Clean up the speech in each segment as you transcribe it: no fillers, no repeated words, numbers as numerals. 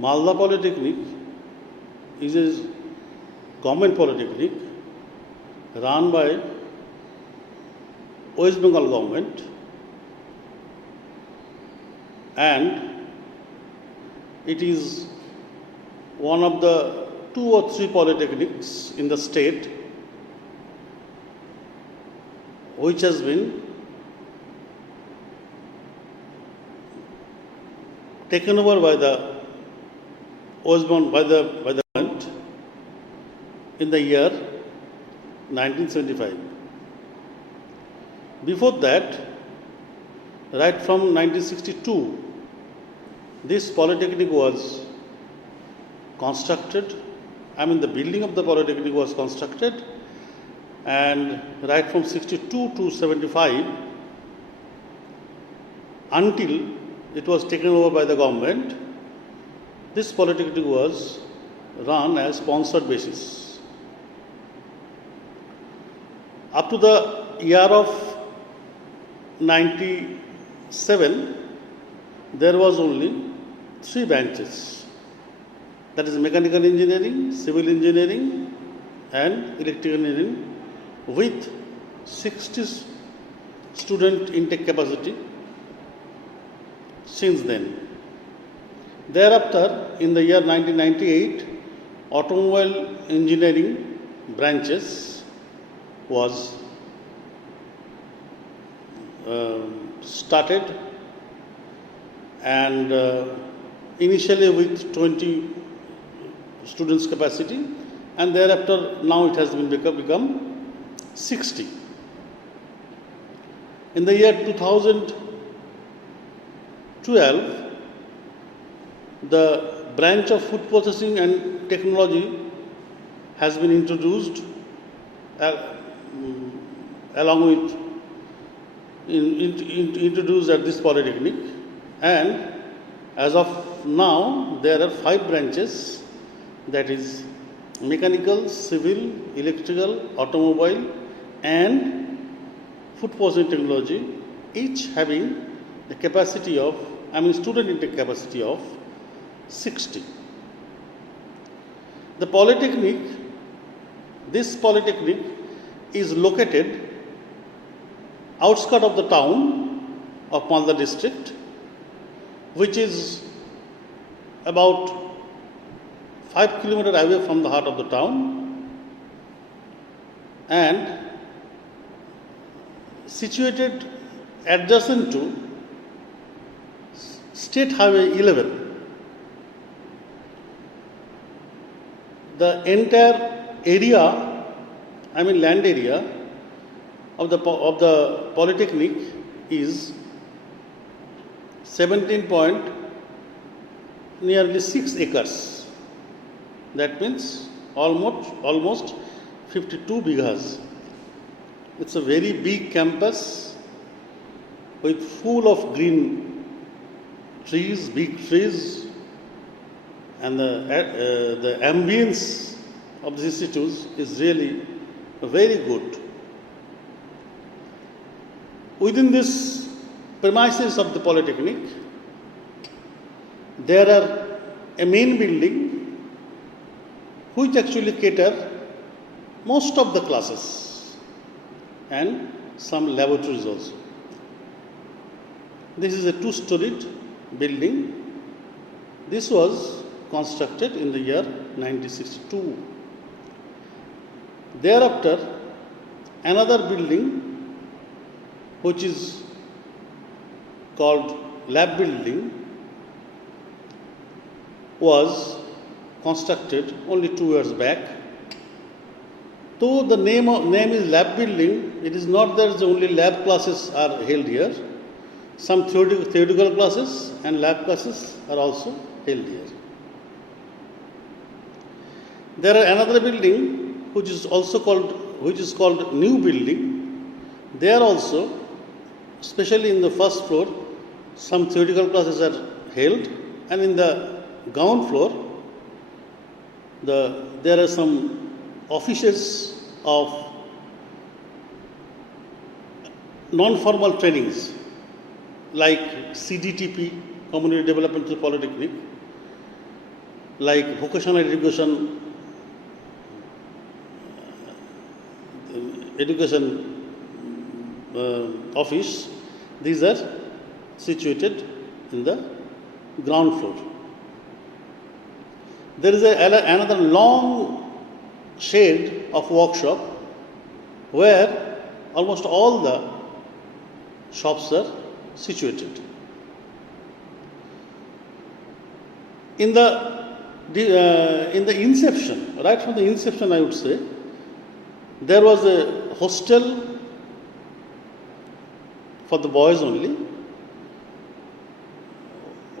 Malda Polytechnic is a government polytechnic run by West Bengal government, and it is one of the 2 or 3 polytechnics in the state which has been taken over by the government in the year 1975. Before that, right from 1962, this polytechnic was constructed. The building of the polytechnic was constructed, and right from 62 to 75, until it was taken over by the government, this polytechnic was run as sponsored basis. Up to the year of 97, there was only 3 branches. That is mechanical engineering, civil engineering, and electrical engineering, with 60 student intake capacity since then. Thereafter, in the year 1998, automobile engineering branches was started, and initially with 20 students capacity, and thereafter now it has been become 60. In the year 2012, the branch of food processing and technology has been introduced along with introduced at this polytechnic, and as of now there are 5 branches, that is mechanical, civil, electrical, automobile, and food processing technology, each having the capacity of, student intake capacity of 60. The polytechnic, this polytechnic is located outskirts of the town of Malda district, which is about 5 kilometers away from the heart of the town, and situated adjacent to State Highway 11. The entire area, land area of the polytechnic is 17.6 acres. That means almost 52 bighas. It's a very big campus with full of green trees, big trees, and the ambience of the institute is really very good. Within this premises of the polytechnic, there are a main building which actually cater most of the classes and some laboratories also. This is a 2-storied building. This was constructed in the year 1962. Thereafter, another building which is called lab building was constructed only 2 years back. Though the name is lab building, it is not that only lab classes are held here. Some theoretical classes and lab classes are also held here. There are another building which is called new building. There also, especially in the first floor, some theoretical classes are held, and in the ground floor, there are some offices of non-formal trainings like CDTP, Community Development Polytechnic, like vocational education office, these are situated in the ground floor. There is another long shade of workshop where almost all the shops are situated. In the inception, right from the inception, I would say, there was a hostel for the boys only,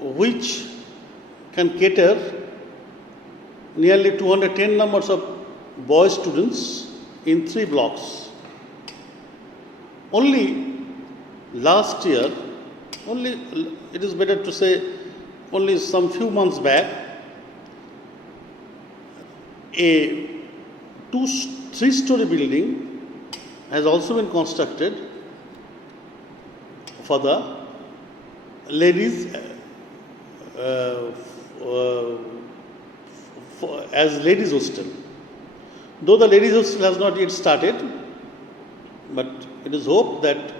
which can cater nearly 210 numbers of boy students in 3 blocks. Only last year, it is better to say only some few months back, a 3-story building has also been constructed for the ladies as ladies hostel. Though the ladies hostel has not yet started, but it is hoped that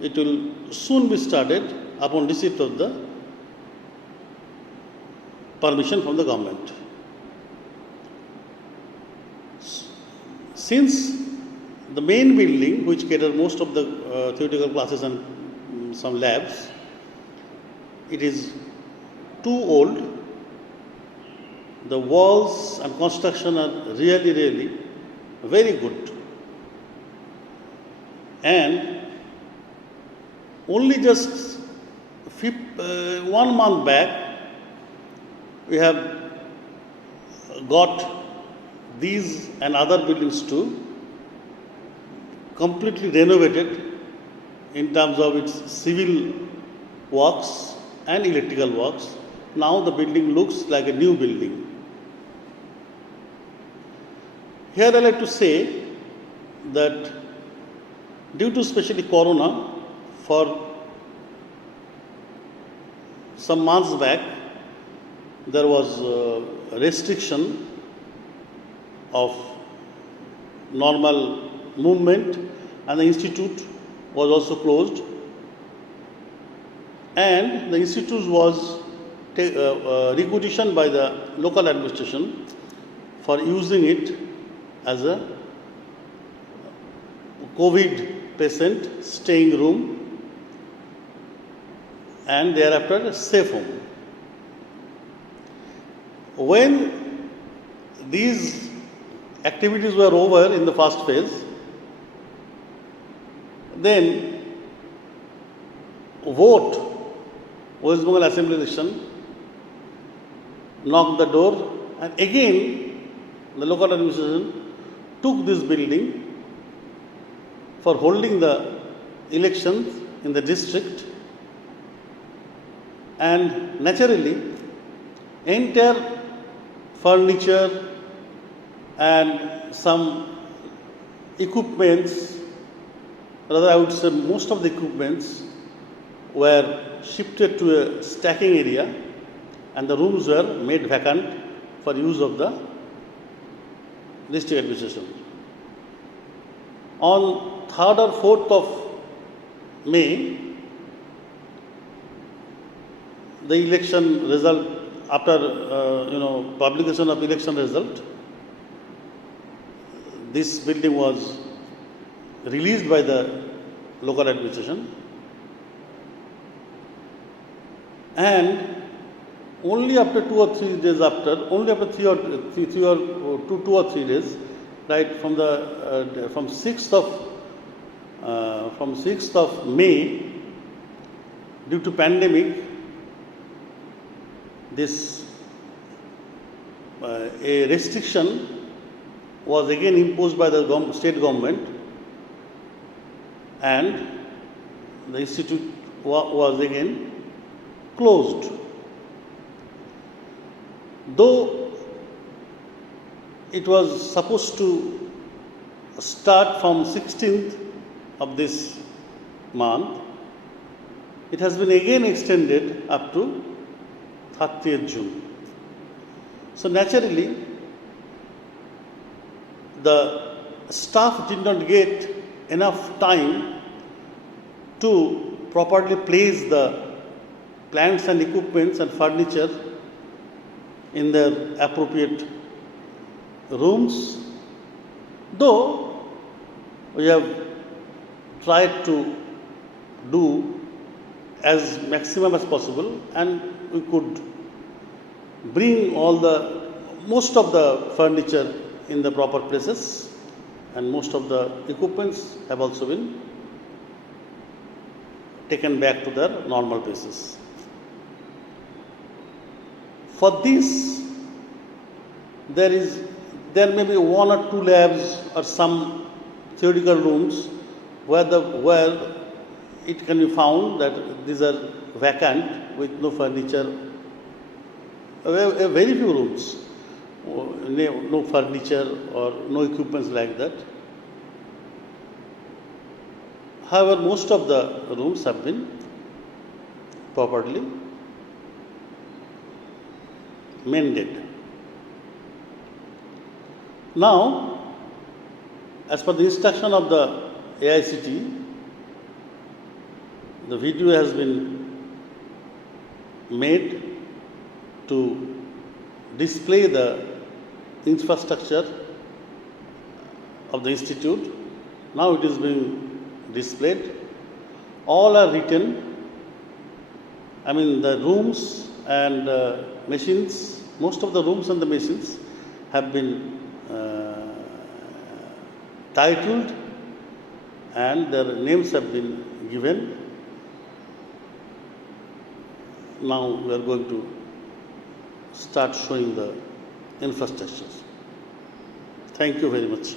it will soon be started upon receipt of the permission from the government. Since the main building, which caters most of the theoretical classes and some labs, it is too old. The walls and construction are really very good. And only just 1 month back, we have got these and other buildings too completely renovated in terms of its civil works and electrical works. Now the building looks like a new building. Here I like to say that due to especially Corona, for some months back, there was a restriction of normal movement, and the institute was also closed, and the institute was requisitioned by the local administration for using it as a COVID patient staying room and thereafter a safe home. When these activities were over in the first phase, then vote, West Bengal Assembly election, knocked the door, and again the local administration took this building for holding the elections in the district, and naturally entire furniture and some equipments, rather I would say most of the equipments, were shifted to a stacking area, and the rooms were made vacant for use of the district administration. On 3rd or 4th of May, the election result, after publication of election result, this building was released by the local administration, and only after 2 or 3 days after, only after 2 or 3 days, right from 6th of May, due to pandemic, this a restriction was again imposed by the state government, and the institute was again closed. Though it was supposed to start from 16th of this month, it has been again extended up to 30th June. So naturally, the staff did not get enough time to properly place the plants and equipments and furniture in their appropriate rooms, though we have tried to do as maximum as possible, and we could bring most of the furniture in the proper places, and most of the equipments have also been taken back to their normal places. For this, there may be one or two labs or some theoretical rooms where it can be found that these are vacant with no furniture. Very few rooms, no furniture or no equipments like that. However, most of the rooms have been properly mended. Now, as per the instruction of the AICT, the video has been made to display the infrastructure of the institute. Now it is being displayed. All are written. I mean, the rooms and machines, most of the rooms and the machines have been titled and their names have been given. Now we are going to start showing the infrastructures. Thank you very much.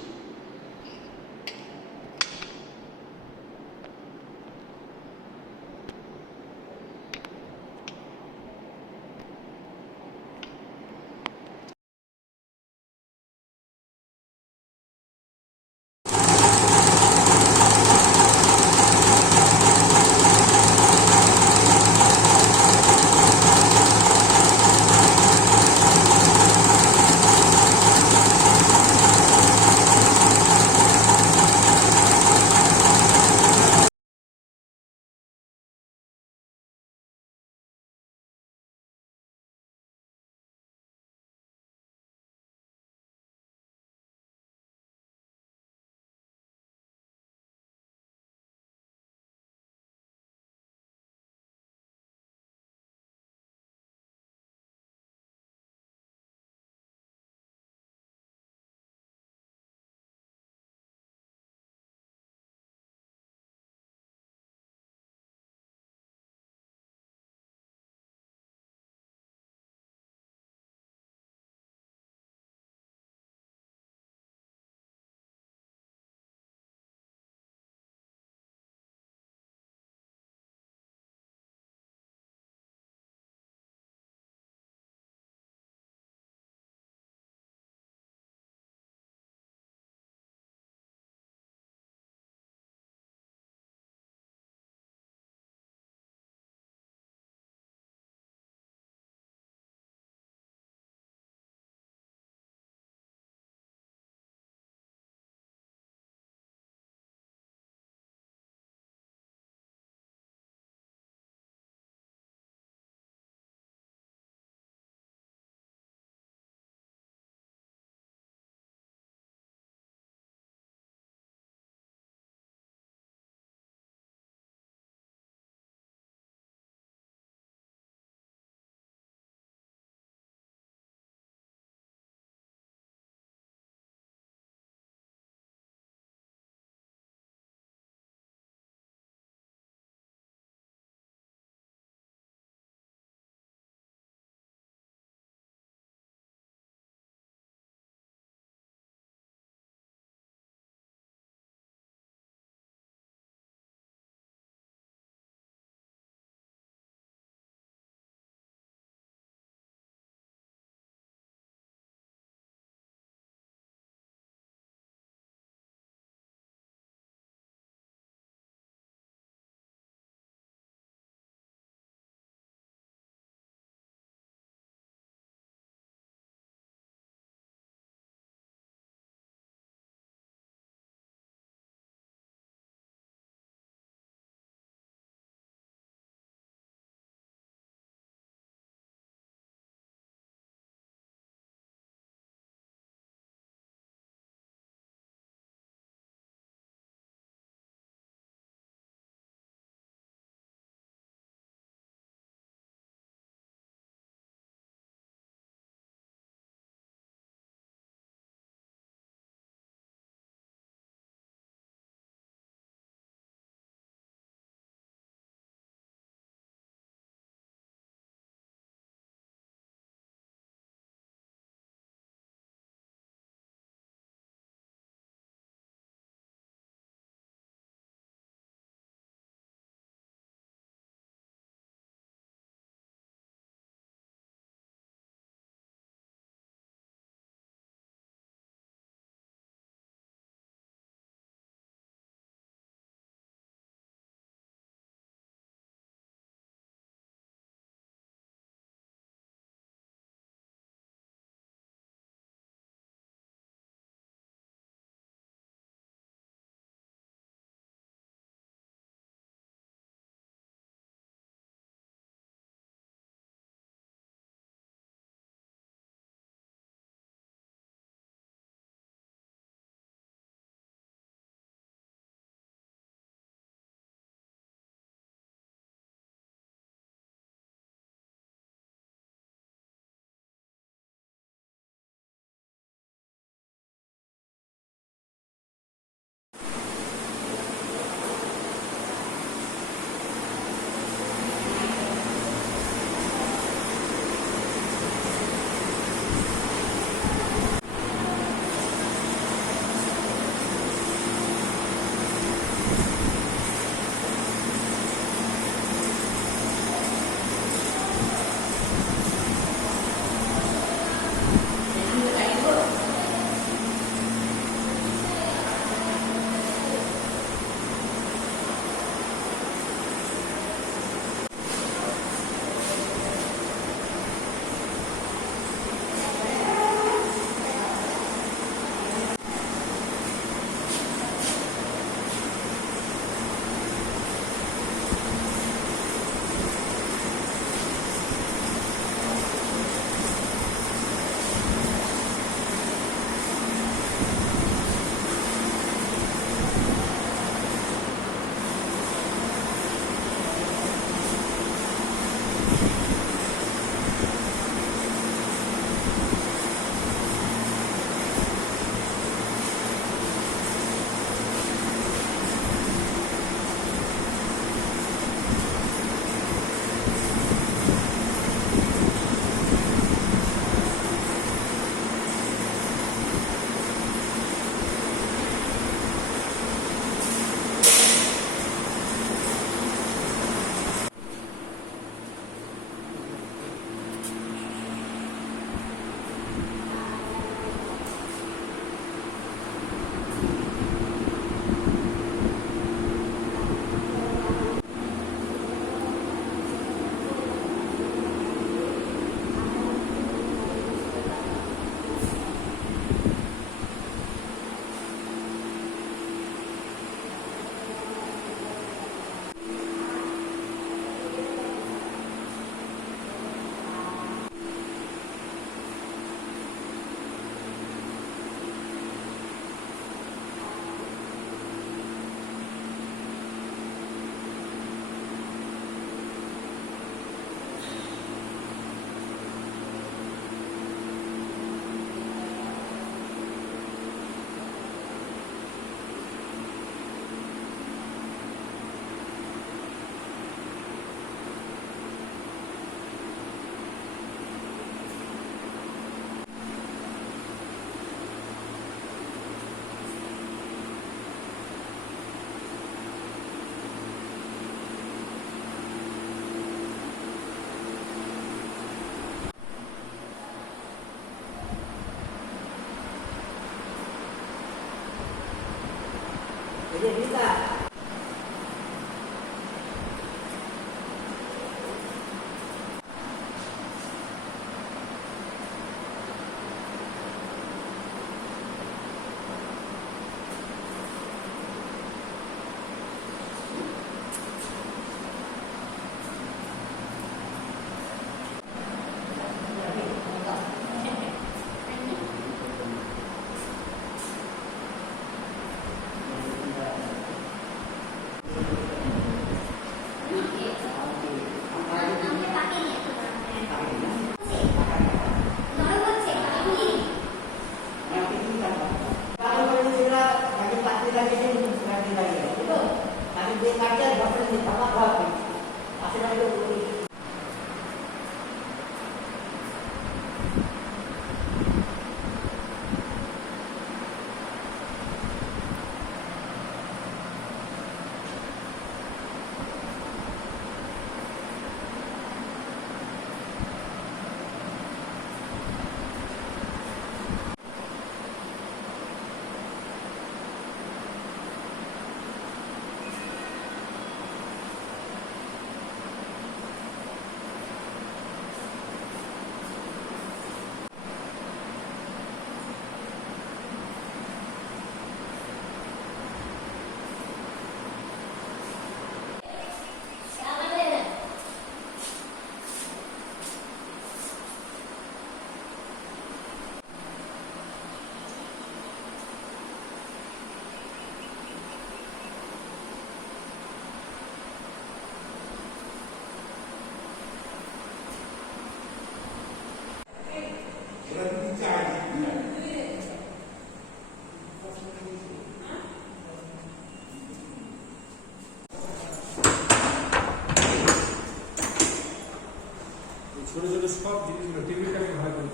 ছোট ছোট সব জিনিসগুলো টেবিলটাকে ভালো করে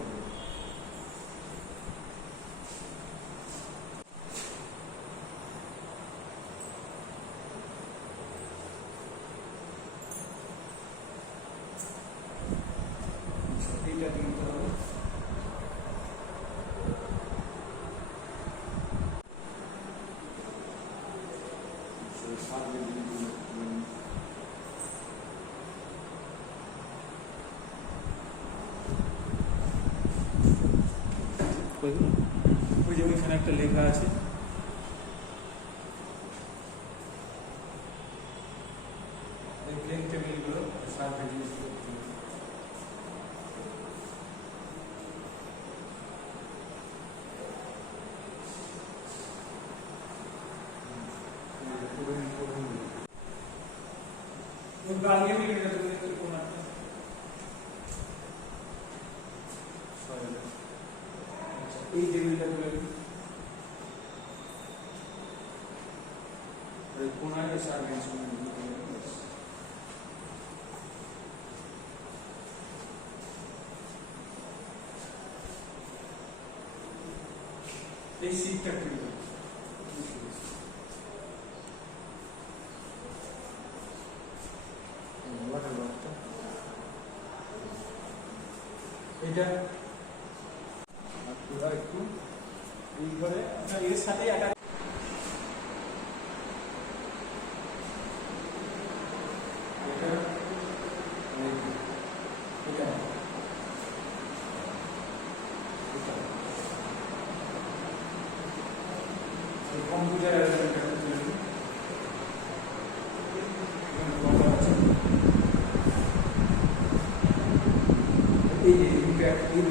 এইটা দিতে হবে। ওই যে ওইখানে একটা লেখা আছে এই প্লেন টেবিলগুলো সার্ভে জিনিসগুলো गालियां भी लेकर चलते हैं कौन आता है এই টেবিলটা তুলে কোনায় সার্ভে এই সিটটা তুলে এটা একটু এই করে আপনার এর সাথে অ্যাটাচ এটা এটা কম্পিউটার এই যে ইম্প্যাক্ট এই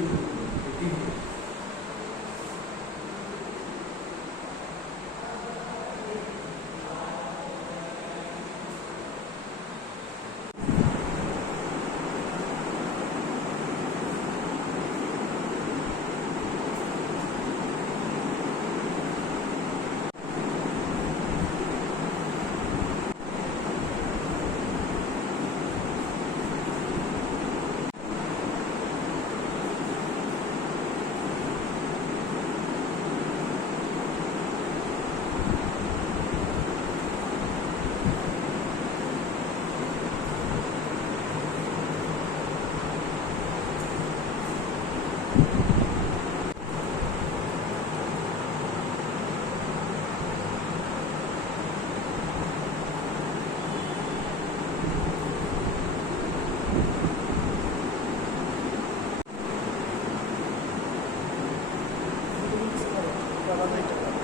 গভর্নমেন্টের কথা।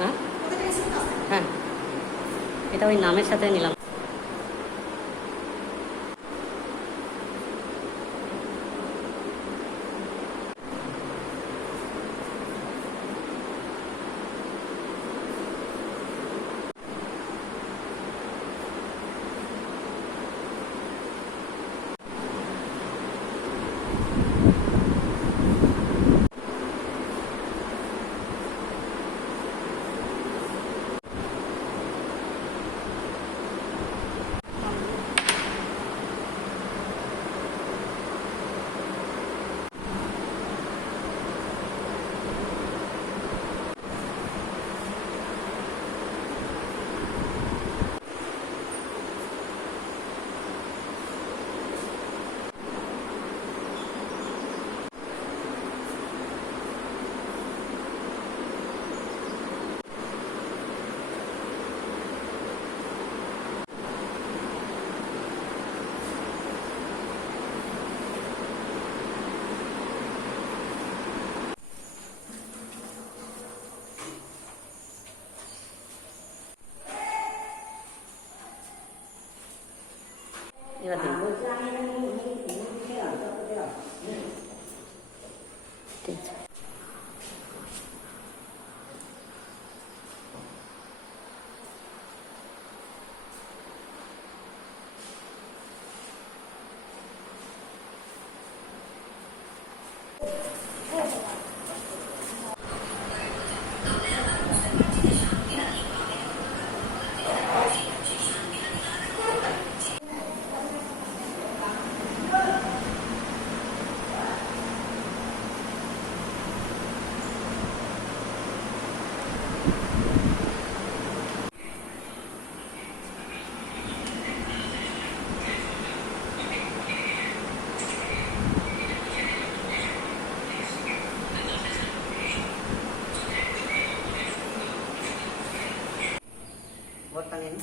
হ্যাঁ হ্যাঁ, এটা ওই নামের সাথে নিলাম। এবার দিন। ঠিক আছে। ভোটটা নিন।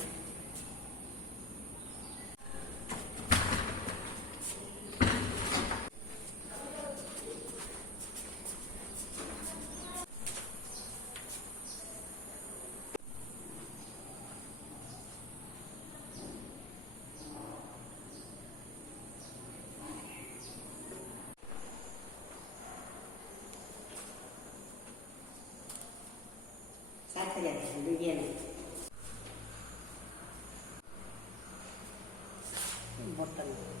সাথে যাচ্ছে বিরিয়ানি ভোটটা নিন।